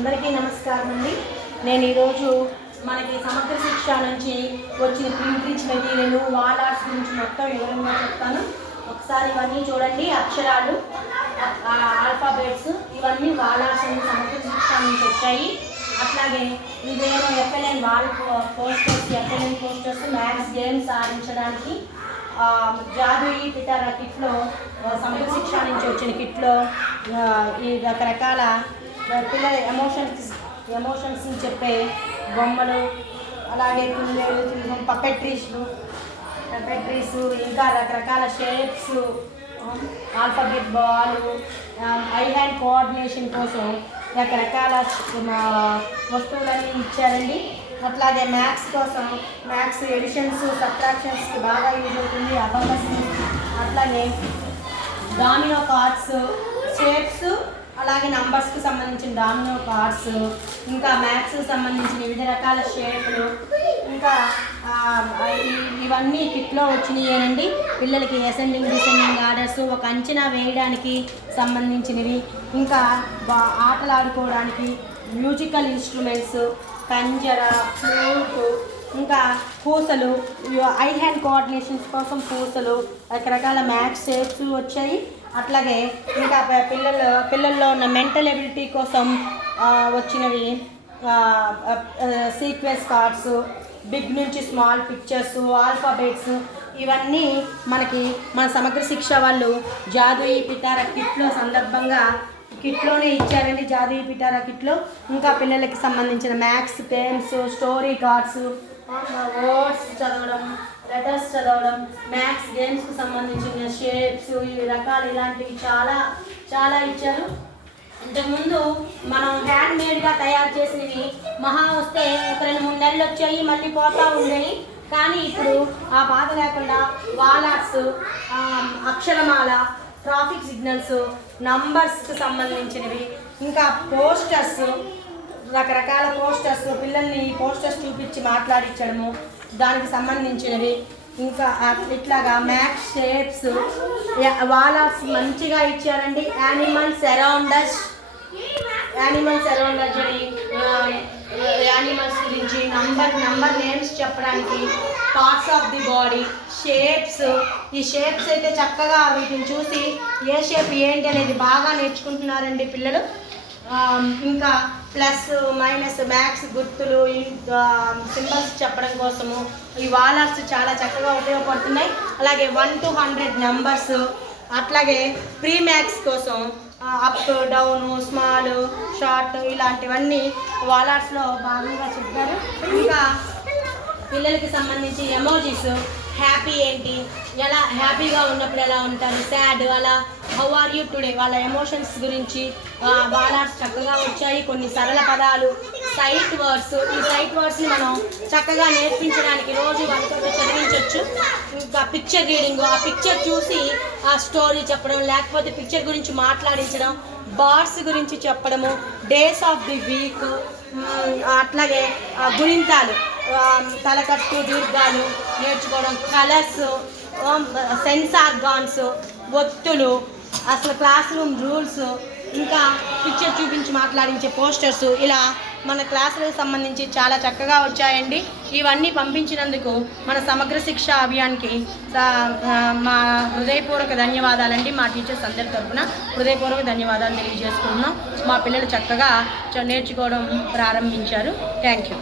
అందరికీ నమస్కారం అండి. నేను ఈరోజు మనకి సమగ్ర శిక్ష నుంచి వచ్చిన print rich material wall arts గురించి మొత్తం వివరంగా చెప్తాను. ఒకసారి ఇవన్నీ చూడండి. అక్షరాలు, ఆల్ఫాబెట్స్ ఇవన్నీ వాల్ ఆర్ట్స్ అని సమగ్ర శిక్ష నుంచి వచ్చాయి. అట్లాగే ఇదేమో FLN wall posters, FLN posters maths games ఆడించడానికి జాదుయి పిటారా కిట్లో సమగ్ర శిక్ష నుంచి వచ్చిన కిట్లో ఈ రకరకాల పిల్లల ఎమోషన్స్ని చెప్పే బొమ్మలు, అలాగే పపెట్రీస్, ఇంకా రకరకాల shapes, alphabet Balu, I hand coordination కోసం రకరకాల వస్తువులన్నీ ఇచ్చారండి. అట్లాగే మ్యాథ్స్ కోసం మ్యాథ్స్ ఎడిషన్స్, సబ్ట్రాక్షన్స్కి బాగా యూజ్ అవుతుంది. అబకస్, అట్లాగే డామినో కార్డ్స్, షేప్స్, అలాగే నంబర్స్కి సంబంధించిన డామినో కార్డ్స్, ఇంకా మ్యాథ్స్కి సంబంధించిన వివిధ రకాల షేపులు, ఇంకా ఇవన్నీ కిట్లో వచ్చినాయేనండి. పిల్లలకి అసెండింగ్ డిసెండింగ్ ఆర్డర్స్, ఒక అంచనా వేయడానికి సంబంధించినవి, ఇంకా ఆటలాడుకోవడానికి మ్యూజికల్ ఇన్స్ట్రుమెంట్స్, పంజర, ఫ్లూట్, ఇంకా పూసలు, ఐ హ్యాండ్ కోఆర్డినేషన్స్ కోసం పూసలు, రకరకాల మ్యాథ్స్ షేప్స్ వచ్చాయి. అట్లాగే ఇంకా పిల్లల్లో ఉన్న మెంటల్ ఎబిలిటీ కోసం వచ్చినవి సీక్వెన్స్ కార్డ్స్, బిగ్ నుంచి స్మాల్ పిక్చర్స్, ఆల్ఫాబెట్స్, ఇవన్నీ మనకి మన సమగ్ర శిక్ష వాళ్ళు జాదుయి పిటారా కిట్లో సందర్భంగా కిట్లోనే ఇచ్చారండి. జాదుయి పిటారా కిట్లో ఇంకా పిల్లలకి సంబంధించిన maths pens, story cards, words చదవడం, లెటర్స్ చదవడం, మ్యాథ్స్ గేమ్స్కి సంబంధించిన షేప్స్, ఈ రకాలు ఇలాంటివి చాలా చాలా ఇచ్చారు. ఇంతకుముందు మనం హ్యాండ్ మేడ్గా తయారు చేసినవి మహా వస్తే ఒక 2-3 నెలలు వచ్చాయి, మళ్ళీ పోతూ ఉండేవి. కానీ ఇప్పుడు ఆ బాధ లేకుండా వాల్ ఆర్ట్స్, అక్షరమాల, ట్రాఫిక్ సిగ్నల్స్, నంబర్స్కి సంబంధించినవి, ఇంకా పోస్టర్స్, రకరకాల పోస్టర్స్, పిల్లల్ని పోస్టర్స్ చూపించి మాట్లాడించడము, దానికి సంబంధించినవి, ఇంకా ఇట్లాగా మ్యాథ్స్ షేప్స్, వాల్ ఆర్ట్స్ మంచిగా ఇచ్చారండి. యానిమల్స్ అరౌండ్ అస్ అని యానిమల్స్ గురించి, నంబర్ నేమ్స్ చెప్పడానికి, parts of the body, shapes, ఈ షేప్స్ అయితే చక్కగా వీటిని చూసి ఏ షేప్ ఏంటి అనేది బాగా నేర్చుకుంటున్నారండి పిల్లలు. ఇంకా ప్లస్ మైనస్ మ్యాథ్స్ గుర్తులు, సింబల్స్ చెప్పడం కోసము ఈ వాల్ ఆర్ట్స్ చాలా చక్కగా ఉపయోగపడుతున్నాయి. అలాగే 1 to 100 నెంబర్స్, అట్లాగే ప్రీ మ్యాథ్స్ కోసం అప్, డౌన్, స్మాల్, షార్ట్, ఇలాంటివన్నీ వాల్ ఆర్ట్స్లో భాగంగా చెప్పారు. ఇంకా పిల్లలకి సంబంధించి ఎమోజీస్, హ్యాపీ ఏంటి, ఎలా హ్యాపీగా ఉన్నప్పుడు ఎలా ఉంటారు, సాడ్, అలా హౌ ఆర్ యూ టుడే, వాళ్ళ ఎమోషన్స్ గురించి వాల్ ఆర్ట్స్ చక్కగా వచ్చాయి. కొన్ని సరళ పదాలు, సైట్ వర్డ్స్, ఈ సైట్ వర్డ్స్ని మనం చక్కగా నేర్పించడానికి రోజు వాళ్ళతో చదివించవచ్చు. ఇంకా పిక్చర్ రీడింగ్, ఆ పిక్చర్ చూసి ఆ స్టోరీ చెప్పడం, లేకపోతే పిక్చర్ గురించి మాట్లాడించడం, బర్డ్స్ గురించి చెప్పడము, డేస్ ఆఫ్ ది వీక్, అట్లాగే గుణింతాలు, తలకట్టు, దీర్ఘాలు నేర్చుకోవడం, కలర్స్, సెన్స్ ఆర్గాన్స్, ఒత్తులు, అసలు క్లాస్ రూమ్ రూల్స్, ఇంకా పిక్చర్ చూపించి మాట్లాడించే పోస్టర్స్, ఇలా మన క్లాసులకు సంబంధించి చాలా చక్కగా వచ్చాయండి. ఇవన్నీ పంపించినందుకు మన సమగ్ర శిక్ష అభియాన్కి మా హృదయపూర్వక ధన్యవాదాలండి. మా టీచర్స్ అందరి తరఫున హృదయపూర్వక ధన్యవాదాలు తెలియజేసుకుంటున్నాం. మా పిల్లలు చక్కగా నేర్చుకోవడం ప్రారంభించారు. Thank you.